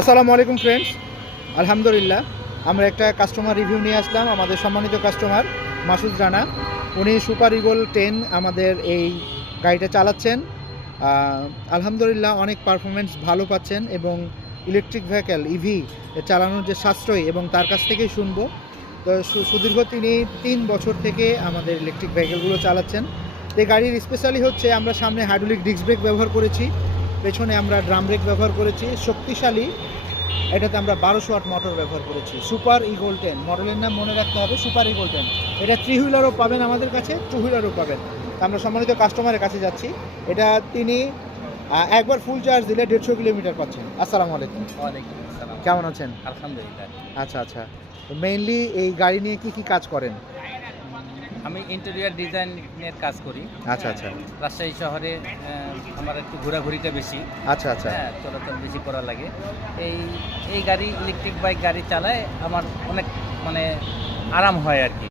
আসসালামু আলাইকুম ফ্রেন্ডস, আলহামদুলিল্লাহ আমরা একটা কাস্টমার রিভিউ নিয়ে আসলাম। আমাদের সম্মানিত কাস্টমার মাসুদ রানা, উনি সুপার ইগল 10 আমাদের এই গাড়িটা চালাচ্ছেন। আলহামদুলিল্লাহ অনেক পারফরমেন্স ভালো পাচ্ছেন এবং ইলেকট্রিক ভেহিক্যাল ইভি চালানোর যে সাশ্রয় এবং তার কাছ থেকেই শুনবো। তো সুদীর্ঘ তিনি 3 বছর থেকে আমাদের ইলেকট্রিক ভেহিক্যালগুলো চালাচ্ছেন। এই গাড়ির স্পেশালি হচ্ছে আমরা সামনে হাইড্রোলিক ডিস্ক ব্রেক ব্যবহার করেছি, পেছনে আমরা ড্রাম ব্রেক ব্যবহার করেছি, শক্তিশালী এটাতে আমরা 1200 ওয়াট মোটর ব্যবহার করেছি। সুপার ইগল 10 মডেলের নাম মনে রাখতে হবে, সুপার ইগল 10। এটা 3 হুইলারও পাবেন আমাদের কাছে, 2 হুইলারও পাবেন। তা আমরা সম্মানিত কাস্টমারের কাছে যাচ্ছি। এটা তিনি একবার ফুল চার্জ দিলে 150 কিলোমিটার পাচ্ছেন। আসসালামু আলাইকুম। ওয়ালাইকুম আসসালাম। কেমন আছেন? আলহামদুলিল্লাহ। আচ্ছা আচ্ছা, তো মেইনলি এই গাড়ি নিয়ে কি কি কাজ করেন? আমি ইন্টেরিয়র ডিজাইনের কাজ করি। আচ্ছা আচ্ছা রাজশাহী শহরে আমার একটু ঘোরাঘুরিটা বেশি। আচ্ছা আচ্ছা হ্যাঁ, চলাচল বেশি করা লাগে। এই এই গাড়ি ইলেকট্রিক বাইক গাড়ি চালায় আমার অনেক আরাম হয় আর কি।